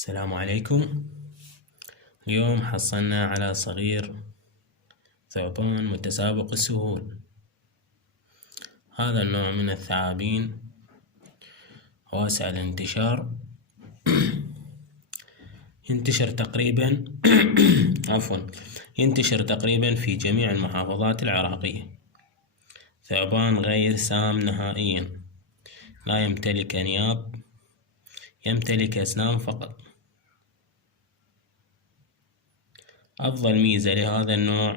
السلام عليكم. اليوم حصلنا على صغير ثعبان متسابق السهول. هذا النوع من الثعابين واسع الانتشار، ينتشر تقريبا ينتشر تقريبا في جميع المحافظات العراقية. ثعبان غير سام نهائيا، لا يمتلك أنياب، يمتلك أسنان فقط. أفضل ميزة لهذا النوع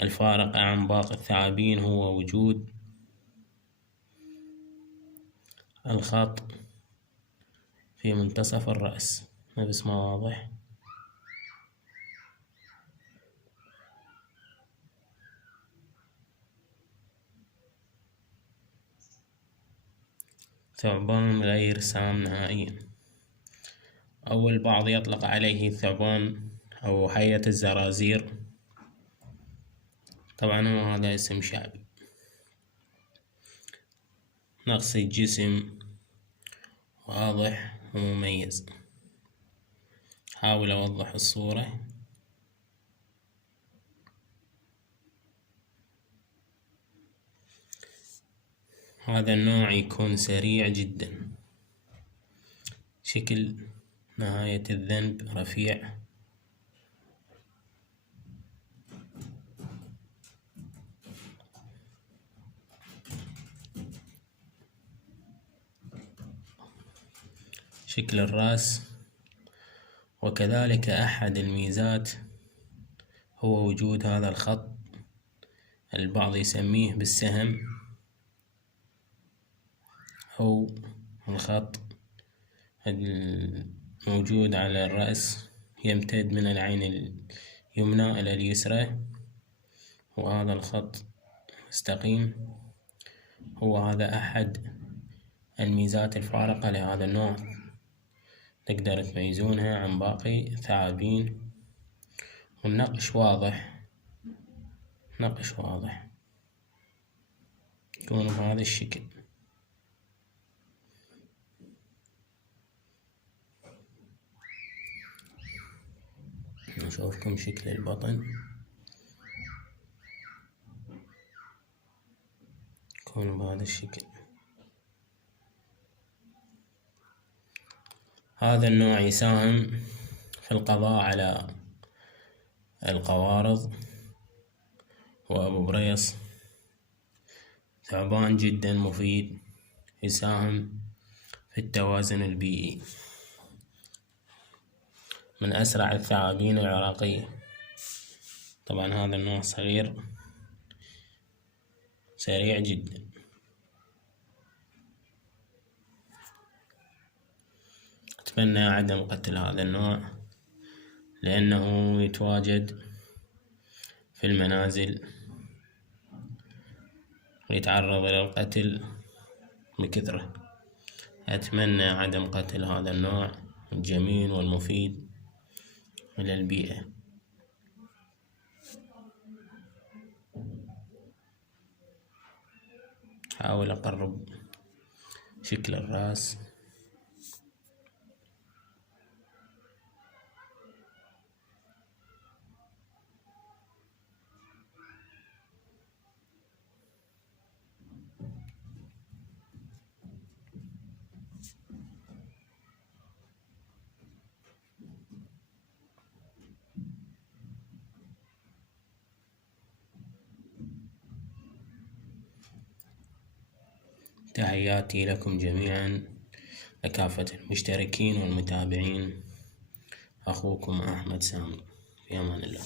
الفارق عن باقي الثعابين هو وجود الخط في منتصف الرأس، نفس ما واضح. ثعبان غير سام نهائيا، أو البعض يطلق عليه ثعبان أو حية الزرازير، طبعا هذا اسم شعبي. نقص الجسم واضح ومميز. حاول أوضح الصورة. هذا النوع يكون سريع جدا، شكل نهاية الذنب رفيع، شكل الرأس. وكذلك أحد الميزات هو وجود هذا الخط، البعض يسميه بالسهم أو الخط الموجود على الرأس، يمتد من العين اليمنى إلى اليسرى، وهذا الخط مستقيم. هو هذا أحد الميزات الفارقة لهذا النوع، تقدر تميزونها عن باقي الثعابين. والنقش واضح، نقش واضح، يكون بهذا الشكل. نشوفكم شكل البطن، يكون بهذا الشكل. هذا النوع يساهم في القضاء على القوارض وأبو بريص. ثعبان جدا مفيد، يساهم في التوازن البيئي، من أسرع الثعابين العراقية. طبعا هذا النوع صغير سريع جدا. أتمنى عدم قتل هذا النوع، لأنه يتواجد في المنازل ويتعرض إلى القتل بكثرة. أتمنى عدم قتل هذا النوع الجميل والمفيد إلى البيئة. حاول أقرب شكل الرأس. تحياتي لكم جميعا، لكافة المشتركين والمتابعين. أخوكم أحمد سامي، في أمان الله.